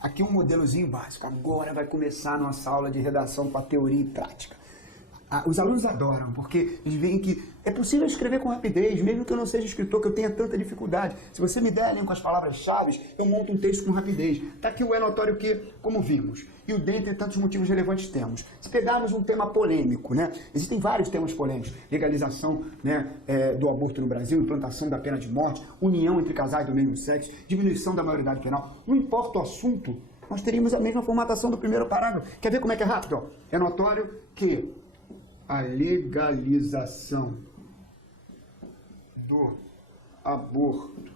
Aqui um modelozinho básico. Agora vai começar a nossa aula de redação com a teoria e prática. Os alunos adoram, porque eles veem que é possível escrever com rapidez, mesmo que eu não seja escritor, que eu tenha tanta dificuldade. Se você me der ali com as palavras-chave, eu monto um texto com rapidez. Está aqui o é notório que, como vimos, e o dentre tantos motivos relevantes temos. Se pegarmos um tema polêmico, né? Existem vários temas polêmicos. Legalização, né, do aborto no Brasil, implantação da pena de morte, união entre casais do mesmo sexo, diminuição da maioridade penal. Não importa o assunto, nós teríamos a mesma formatação do primeiro parágrafo. Quer ver como é que é rápido? Ó? É notório que a legalização do aborto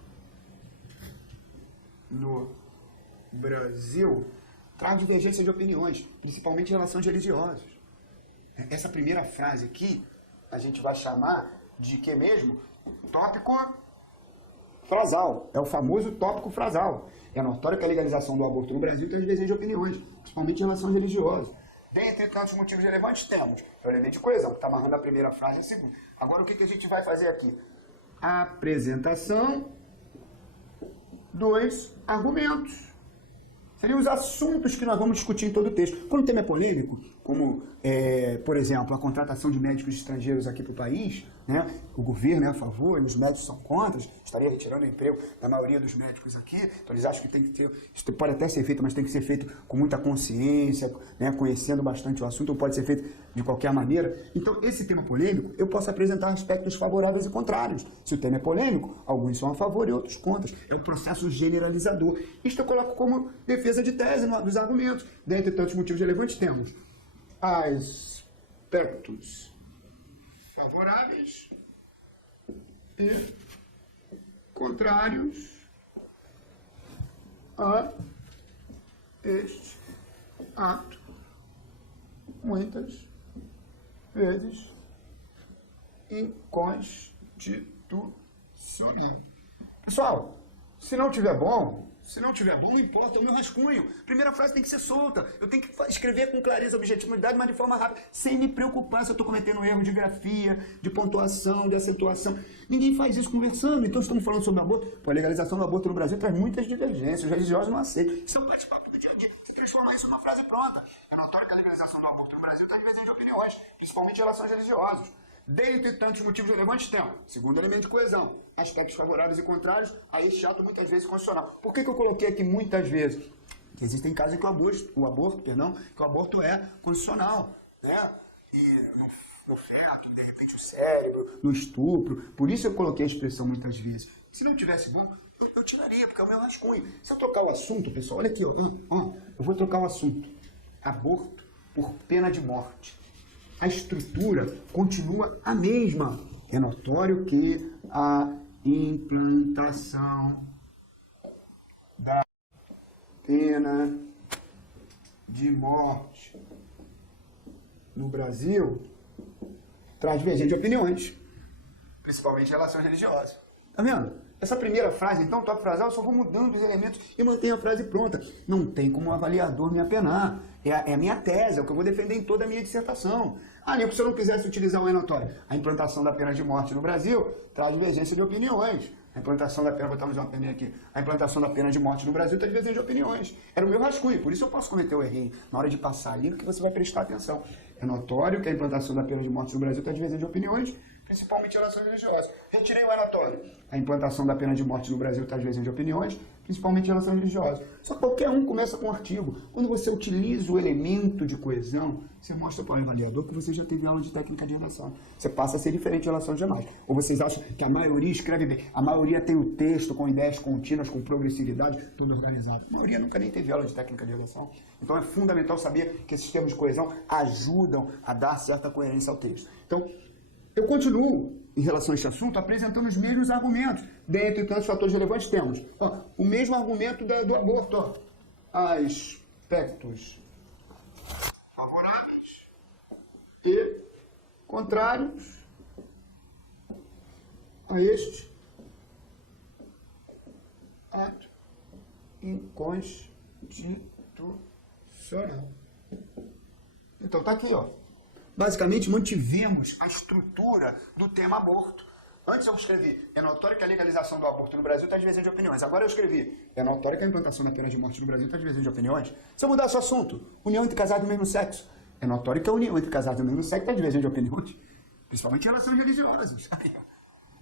no Brasil traz divergência de opiniões, principalmente em relação aos religiosos. Essa primeira frase aqui, a gente vai chamar de que mesmo? Tópico frasal. É o famoso tópico frasal. É notório que a legalização do aborto no Brasil traz divergência de opiniões, principalmente em relação aos religiosos. Dentre tantos motivos relevantes temos o elemento de coesão, que está amarrando a primeira frase em segundo. Agora o que a gente vai fazer aqui? Apresentação dos argumentos. Seriam os assuntos que nós vamos discutir em todo o texto. Quando o tema é polêmico, como, por exemplo, a contratação de médicos estrangeiros aqui para o país, né? O governo é a favor e os médicos são contra, estaria retirando o emprego da maioria dos médicos aqui, então eles acham que tem que ter, isso pode até ser feito, mas tem que ser feito com muita consciência, né? Conhecendo bastante o assunto, ou pode ser feito de qualquer maneira. Então, esse tema polêmico, eu posso apresentar aspectos favoráveis e contrários. Se o tema é polêmico, alguns são a favor e outros contra. É um processo generalizador. Isto eu coloco como defesa de tese dos argumentos. Dentre tantos motivos relevantes, temos aspectos favoráveis e contrários a este ato, muitas vezes inconstitucional. Pessoal, se não tiver bom, não importa, é o meu rascunho. Primeira frase tem que ser solta. Eu tenho que escrever com clareza, objetividade, mas de forma rápida, sem me preocupar se eu estou cometendo erro de grafia, de pontuação, de acentuação. Ninguém faz isso conversando. Então, estamos falando sobre aborto. Pô, a legalização do aborto no Brasil traz muitas divergências. Os religiosos não aceitam. Isso é um bate-papo do dia a dia. Você transforma isso numa frase pronta. É notório que a legalização do aborto no Brasil traz divergência de opiniões, principalmente em relação aos religiosos. Dentre tantos motivos relevantes, temos, segundo elemento de coesão, aspectos favoráveis e contrários a este ato muitas vezes constitucional. Por que eu coloquei aqui muitas vezes? Porque existem casos em que o aborto é constitucional, né? E no feto, de repente o cérebro, no estupro. Por isso eu coloquei a expressão muitas vezes. Se não tivesse bom, eu tiraria, porque é o meu rascunho. Se eu trocar o assunto, pessoal, olha aqui, ó, eu vou trocar o assunto. Aborto por pena de morte. A estrutura continua a mesma. É notório que a implantação da pena de morte no Brasil traz divergência de opiniões, principalmente em relação às religiosas. Tá vendo? Essa primeira frase, então, tópico frasal, eu só vou mudando os elementos e mantenho a frase pronta. Não tem como o avaliador me apenar. É a minha tese, é o que eu vou defender em toda a minha dissertação. Nico, se eu não quisesse utilizar o é notório, a implantação da pena de morte no Brasil traz divergência de opiniões. A implantação da pena, botamos uma peninha aqui, a implantação da pena de morte no Brasil traz divergência de opiniões. Era o meu rascunho, por isso eu posso cometer o errinho na hora de passar ali, que você vai prestar atenção. É notório que a implantação da pena de morte no Brasil traz divergência de opiniões, principalmente em relação às religiosas. Retirei o é notório. A implantação da pena de morte no Brasil traz divergência de opiniões, principalmente em relação às religiosas. Só que qualquer um começa com um artigo. Quando você utiliza o elemento de coesão, você mostra para o avaliador que você já teve aula de técnica de redação. Você passa a ser diferente em relação aos demais. Ou vocês acham que a maioria escreve bem? A maioria tem o texto com ideias contínuas, com progressividade, tudo organizado. A maioria nunca nem teve aula de técnica de redação. Então é fundamental saber que esses termos de coesão ajudam a dar certa coerência ao texto. Então, eu continuo, em relação a este assunto, apresentando os mesmos argumentos. Dentre tantos fatores relevantes, temos o mesmo argumento do aborto. Aspectos favoráveis e contrários a este ato inconstitucional. Então, tá aqui, ó. Basicamente, mantivemos a estrutura do tema aborto. Antes eu escrevi, é notório que a legalização do aborto no Brasil está divergente de opiniões. Agora eu escrevi, é notório que a implantação da pena de morte no Brasil está divergente de opiniões. Se eu mudar esse assunto, união entre casados do mesmo sexo, é notório que a união entre casados do mesmo sexo está divergente de opiniões. Principalmente em relações religiosas.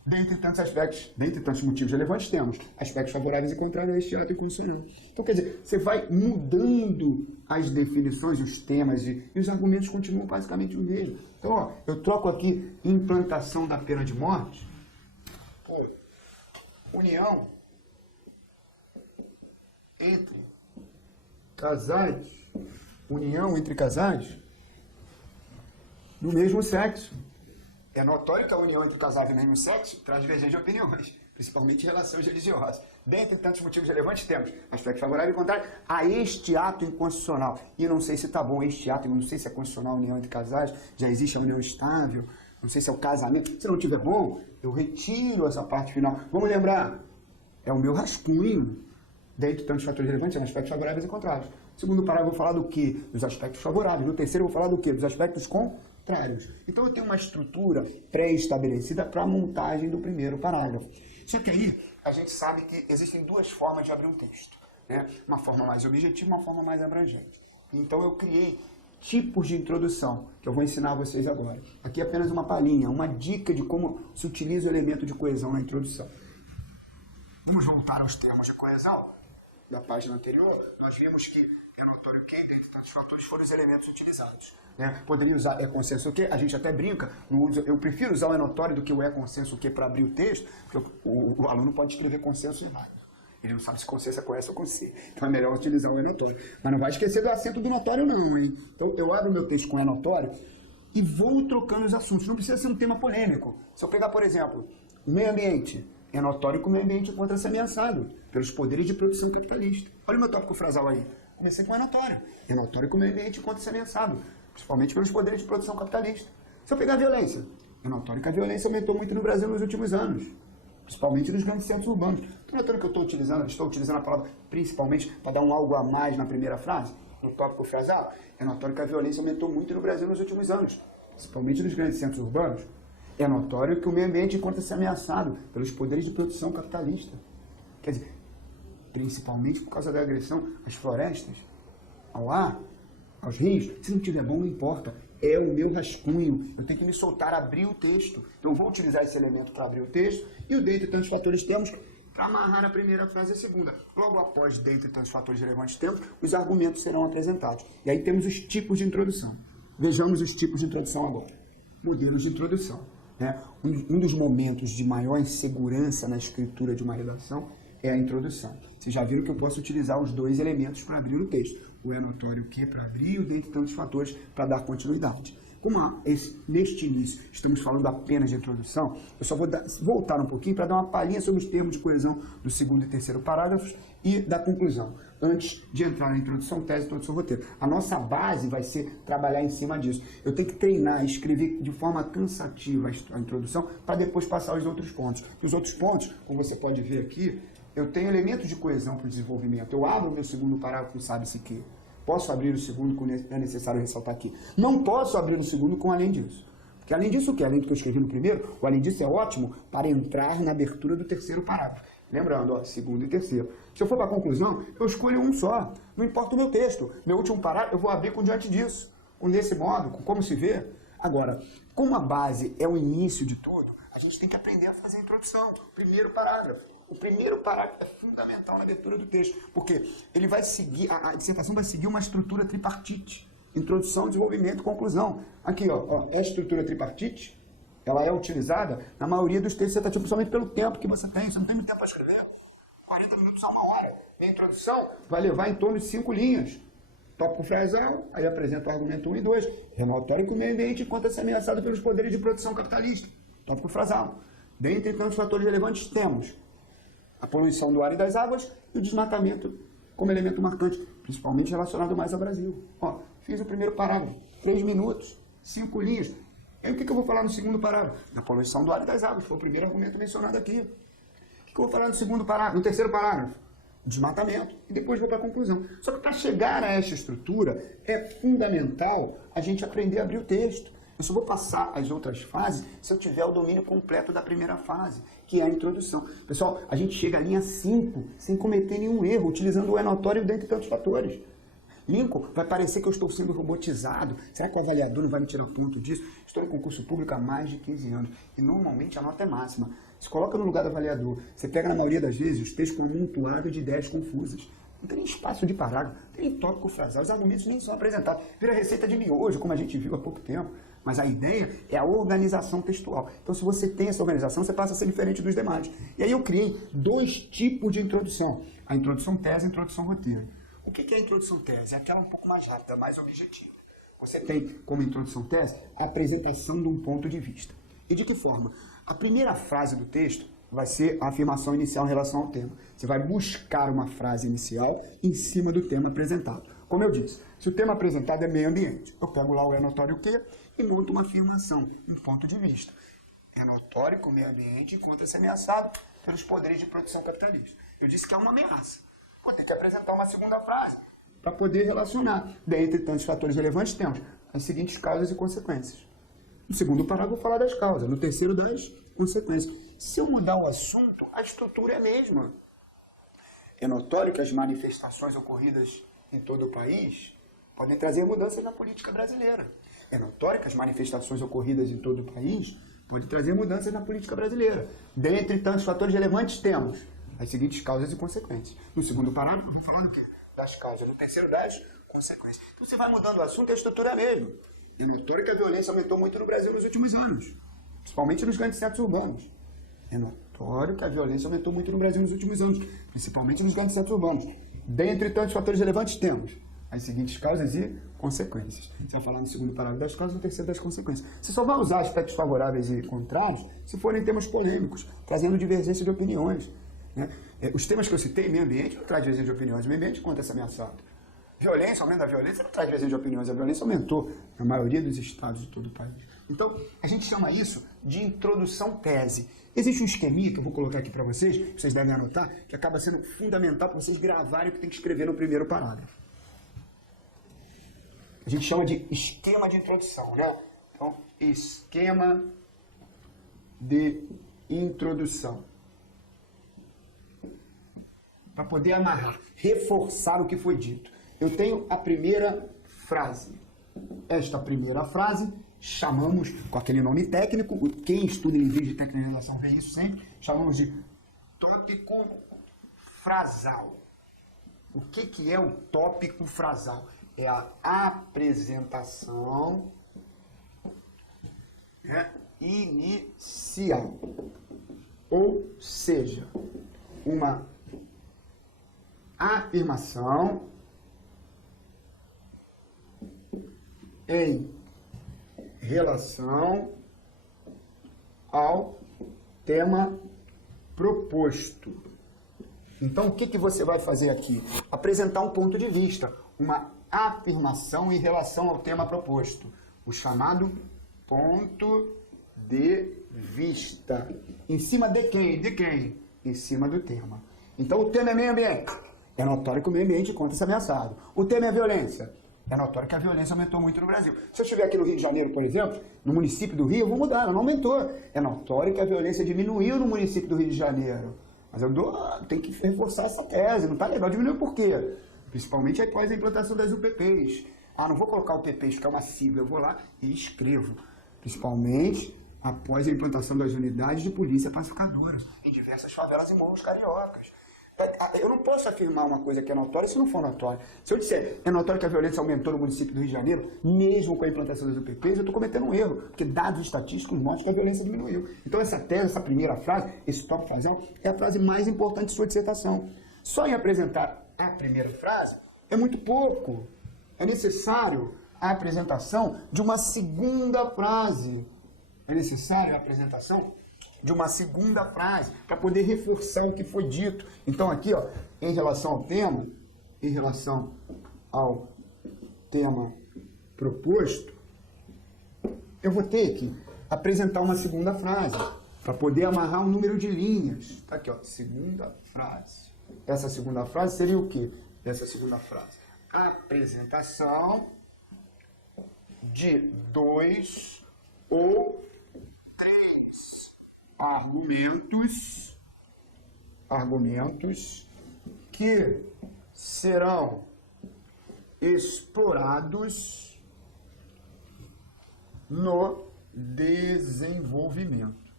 Dentre tantos aspectos, dentre tantos motivos relevantes, temos aspectos favoráveis e contrários a este ato inconstitucional. Então, quer dizer, você vai mudando as definições, os temas e os argumentos continuam basicamente os mesmos. Então, ó, eu troco aqui implantação da pena de morte por união entre casais, união entre casais do mesmo sexo. É notório que a união entre casais do mesmo sexo traz divergência de opiniões, principalmente em relações religiosas. Dentre tantos motivos relevantes, temos aspecto favorável e contrário a este ato inconstitucional. E eu não sei se está bom este ato, eu não sei se é constitucional a união entre casais, já existe a união estável, não sei se é o casamento. Se não tiver bom, eu retiro essa parte final. Vamos lembrar, é o meu rascunho. Dentre tantos fatores relevantes, são aspectos favoráveis e contrários. Segundo parágrafo, eu vou falar do quê? Dos aspectos favoráveis. No terceiro, eu vou falar do quê? Dos aspectos contrários. Então, eu tenho uma estrutura pré-estabelecida para a montagem do primeiro parágrafo. Só que aí, a gente sabe que existem duas formas de abrir um texto, né? Uma forma mais objetiva e uma forma mais abrangente. Então, eu criei tipos de introdução, que eu vou ensinar a vocês agora. Aqui é apenas uma palhinha, uma dica de como se utiliza o elemento de coesão na introdução. Vamos voltar aos termos de coesão. Da página anterior, nós vimos que é notório que, dentre tantos fatores, foram os elementos utilizados. Né? Poderia usar é consenso o quê? A gente até brinca, eu prefiro usar o é notório do que o é consenso o quê para abrir o texto, porque o aluno pode escrever consenso errado. Ele não sabe se consenso é com S ou com C. Então é melhor utilizar o é notório. Mas não vai esquecer do acento do notório não, hein? Então eu abro o meu texto com é notório e vou trocando os assuntos. Não precisa ser um tema polêmico. Se eu pegar, por exemplo, o meio ambiente, é notório que o meio ambiente encontra ser ameaçado pelos poderes de produção capitalista. Olha o meu tópico frasal aí. Comecei com é notório. É notório que o meio ambiente encontra ser ameaçado, principalmente pelos poderes de produção capitalista. Se eu pegar a violência, é notório que a violência aumentou muito no Brasil nos últimos anos, principalmente nos grandes centros urbanos. Estou notando que eu estou utilizando a palavra principalmente para dar um algo a mais na primeira frase, no tópico frasal. É notório que a violência aumentou muito no Brasil nos últimos anos, principalmente nos grandes centros urbanos. É notório que o meio ambiente encontra-se ameaçado pelos poderes de produção capitalista. Quer dizer, principalmente por causa da agressão às florestas, ao ar, aos rios. Se não tiver bom, não importa. É o meu rascunho. Eu tenho que me soltar, abrir o texto. Então, eu vou utilizar esse elemento para abrir o texto. E o dentre tantos fatores temos para amarrar a primeira frase e a segunda. Logo após, dentre tantos fatores relevantes temos, os argumentos serão apresentados. E aí temos os tipos de introdução. Vejamos os tipos de introdução agora. Modelos de introdução. Né? Um dos momentos de maior insegurança na escritura de uma redação é a introdução. Vocês já viram que eu posso utilizar os dois elementos para abrir o texto. O é notório que para abrir e o dentre tantos fatores para dar continuidade. Como neste início estamos falando apenas de introdução, eu só vou voltar um pouquinho para dar uma palhinha sobre os termos de coesão do segundo e terceiro parágrafos e da conclusão. Antes de entrar na introdução, tese, introdução, roteiro. A nossa base vai ser trabalhar em cima disso. Eu tenho que treinar, escrever de forma cansativa a introdução para depois passar os outros pontos. E os outros pontos, como você pode ver aqui, eu tenho elementos de coesão para o desenvolvimento. Eu abro o meu segundo parágrafo, sabe-se que. Posso abrir o segundo com é necessário ressaltar aqui. Não posso abrir o segundo com além disso. Porque além disso o que? Além do que eu escrevi no primeiro, o além disso é ótimo para entrar na abertura do terceiro parágrafo. Lembrando, ó, segundo e terceiro. Se eu for para a conclusão, eu escolho um só. Não importa o meu texto. Meu último parágrafo eu vou abrir com diante disso. Com desse modo, com como se vê. Agora, como a base é o início de tudo, a gente tem que aprender a fazer a introdução. Primeiro parágrafo. O primeiro parágrafo é fundamental na abertura do texto, porque ele vai seguir, a dissertação vai seguir uma estrutura tripartite. Introdução, desenvolvimento, conclusão. Aqui, ó, é a estrutura tripartite, ela é utilizada na maioria dos textos dissertativos, principalmente pelo tempo que você não tem muito tempo para escrever. 40 minutos a 1 hora. E a introdução vai levar em torno de 5 linhas. Tópico frasal, aí apresenta o argumento 1 e 2. É notório que o meio ambiente encontra-se ameaçado pelos poderes de produção capitalista. Tópico frasal. Dentre tantos fatores relevantes temos a poluição do ar e das águas e o desmatamento como elemento marcante, principalmente relacionado mais ao Brasil. Ó, fiz o primeiro parágrafo, 3 minutos, 5 linhas. E aí o que eu vou falar no segundo parágrafo? A poluição do ar e das águas, foi o primeiro argumento mencionado aqui. O que eu vou falar no segundo parágrafo, no terceiro parágrafo? Desmatamento. E depois vou para a conclusão. Só que para chegar a essa estrutura, é fundamental a gente aprender a abrir o texto. Eu só vou passar as outras fases se eu tiver o domínio completo da primeira fase, que é a introdução. Pessoal, a gente chega à linha 5 sem cometer nenhum erro, utilizando o é notório dentre tantos fatores. Lincoln, vai parecer que eu estou sendo robotizado. Será que o avaliador não vai me tirar ponto disso? Estou em concurso público há mais de 15 anos e normalmente a nota é máxima. Se coloca no lugar do avaliador, você pega na maioria das vezes os textos com um amontoado de ideias confusas. Não tem nem espaço de parágrafo, não tem nem tópico frasal, os argumentos nem são apresentados. Vira receita de miojo, como a gente viu há pouco tempo. Mas a ideia é a organização textual. Então, se você tem essa organização, você passa a ser diferente dos demais. E aí eu criei 2 tipos de introdução. A introdução tese e a introdução roteiro. O que é a introdução tese? É aquela um pouco mais rápida, mais objetiva. Você tem como introdução tese a apresentação de um ponto de vista. E de que forma? A primeira frase do texto vai ser a afirmação inicial em relação ao tema. Você vai buscar uma frase inicial em cima do tema apresentado. Como eu disse, se o tema apresentado é meio ambiente, eu pego lá o é notório o quê e monto uma afirmação, um ponto de vista. É notório que o meio ambiente encontra-se ameaçado pelos poderes de produção capitalista. Eu disse que é uma ameaça. Vou ter que apresentar uma segunda frase para poder relacionar. Dentre tantos fatores relevantes, temos as seguintes causas e consequências. No segundo parágrafo, vou falar das causas. No terceiro, das consequências. Se eu mudar o assunto, a estrutura é a mesma. É notório que as manifestações ocorridas em todo o país podem trazer mudanças na política brasileira. É notório que as manifestações ocorridas em todo o país podem trazer mudanças na política brasileira. Dentre tantos fatores relevantes, temos as seguintes causas e consequências. No segundo parágrafo, eu vou falar do quê? Das causas. No terceiro, das consequências. Então, você vai mudando o assunto e a estrutura é a mesma. É notório que a violência aumentou muito no Brasil nos últimos anos, principalmente nos grandes centros urbanos. É notório que a violência aumentou muito no Brasil nos últimos anos, principalmente nos grandes centros urbanos. Dentre tantos fatores relevantes, temos as seguintes causas e consequências. Você vai falar no segundo parágrafo das causas, no terceiro das consequências. Você só vai usar aspectos favoráveis e contrários se forem temas polêmicos, trazendo divergência de opiniões. Né? Os temas que eu citei, meio ambiente, não traz divergência de opiniões. O meio ambiente contra essa ameaçado. Violência, aumento da violência, não traz divergência de opiniões. A violência aumentou na maioria dos estados de todo o país. Então, a gente chama isso de introdução tese. Existe um esqueminha que eu vou colocar aqui para vocês, que vocês devem anotar, que acaba sendo fundamental para vocês gravarem o que tem que escrever no primeiro parágrafo. A gente chama de esquema de introdução, né? Então, esquema de introdução. Para poder amarrar, reforçar o que foi dito. Eu tenho a primeira frase. Esta primeira frase chamamos, com aquele nome técnico, quem estuda em vídeo de tecnificação vê isso sempre, chamamos de tópico frasal. O que é o tópico frasal? É a apresentação inicial. Ou seja, uma afirmação em relação ao tema proposto. Então, o que você vai fazer aqui? Apresentar um ponto de vista, uma afirmação em relação ao tema proposto, o chamado ponto de vista. Em cima de quem? De quem? Em cima do tema. Então, o tema é meio ambiente. É notório que o meio ambiente encontra-se ameaçado. O tema é violência. É notório que a violência aumentou muito no Brasil. Se eu estiver aqui no Rio de Janeiro, por exemplo, no município do Rio, eu vou mudar, ela não aumentou. É notório que a violência diminuiu no município do Rio de Janeiro. Mas eu tenho que reforçar essa tese, não está legal. Diminuiu por quê? Principalmente após a implantação das UPPs. Não vou colocar UPPs, porque é uma sigla, eu vou lá e escrevo. Principalmente após a implantação das unidades de polícia pacificadoras em diversas favelas e morros cariocas. Eu não posso afirmar uma coisa que é notória se não for notória. Se eu disser é notório que a violência aumentou no município do Rio de Janeiro, mesmo com a implantação das UPPs, eu estou cometendo um erro, porque dados estatísticos mostram que a violência diminuiu. Então essa tese, essa primeira frase, esse tópico frasal, é a frase mais importante de sua dissertação. Só em apresentar a primeira frase é muito pouco. É necessário a apresentação de uma segunda frase. É necessário a apresentação de uma segunda frase, para poder reforçar o que foi dito. Então aqui, ó, em relação ao tema proposto, eu vou ter que apresentar uma segunda frase, para poder amarrar um número de linhas. Tá aqui, ó, segunda frase. Essa segunda frase seria o quê? Essa segunda frase. Apresentação de 2 ou 3 argumentos que serão explorados no desenvolvimento.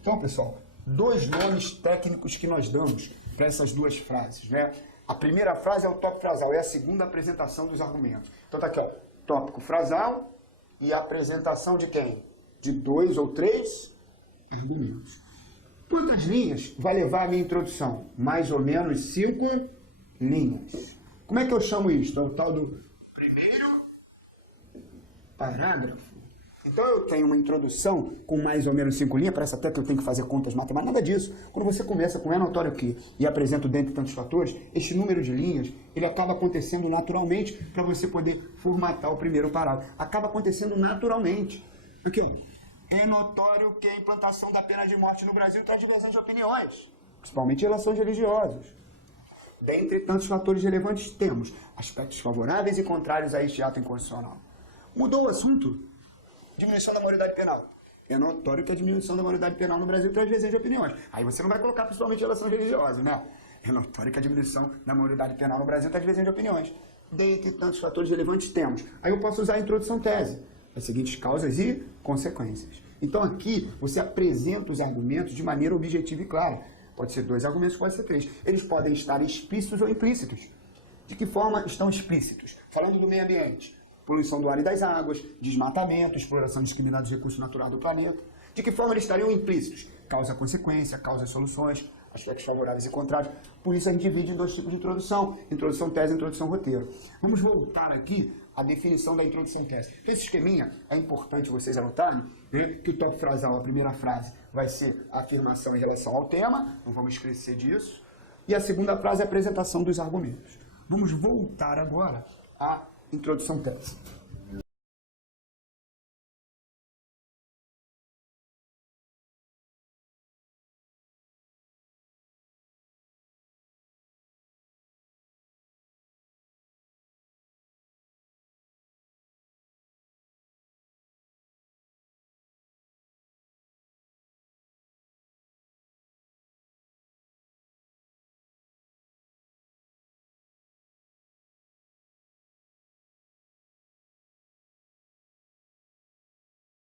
Então, pessoal, 2 nomes técnicos que nós damos para essas 2 frases, né? A primeira frase é o tópico frasal, é a segunda apresentação dos argumentos. Então tá aqui, ó, tópico frasal e a apresentação de quem? De 2 ou 3 argumentos. Quantas linhas vai levar a minha introdução? Mais ou menos 5 linhas. Como é que eu chamo isso? É o tal do primeiro parágrafo. Então eu tenho uma introdução com mais ou menos 5 linhas, parece até que eu tenho que fazer contas matemáticas, nada disso. Quando você começa com é notório que e apresento dentre tantos fatores, este número de linhas, ele acaba acontecendo naturalmente para você poder formatar o primeiro parágrafo. Acaba acontecendo naturalmente. Aqui, ó. É notório que a implantação da pena de morte no Brasil traz divergência de opiniões, principalmente em relações religiosas. Dentre tantos fatores relevantes, temos aspectos favoráveis e contrários a este ato inconstitucional. Mudou o assunto? Diminuição da maioridade penal. É notório que a diminuição da maioridade penal no Brasil traz divergência de opiniões. Aí você não vai colocar principalmente relações religiosas, né? É notório que a diminuição da maioridade penal no Brasil traz divergência de opiniões. Dentre tantos fatores relevantes, temos. Aí eu posso usar a introdução tese. As seguintes causas e consequências. Então aqui você apresenta os argumentos de maneira objetiva e clara. Pode ser 2 argumentos, pode ser 3. Eles podem estar explícitos ou implícitos. De que forma estão explícitos? Falando do meio ambiente. Poluição do ar e das águas, desmatamento, exploração indiscriminada dos recursos naturais do planeta. De que forma eles estariam implícitos? Causa-consequência, causa-soluções, aspectos favoráveis e contrários. Por isso a gente divide em 2 tipos de introdução. Introdução tese e introdução roteiro. Vamos voltar aqui à definição da introdução tese. Então, esse esqueminha é importante vocês anotarem, né? Que o tópico frasal, a primeira frase, vai ser a afirmação em relação ao tema, não vamos esquecer disso. E a segunda frase é a apresentação dos argumentos. Vamos voltar agora à introdução tese.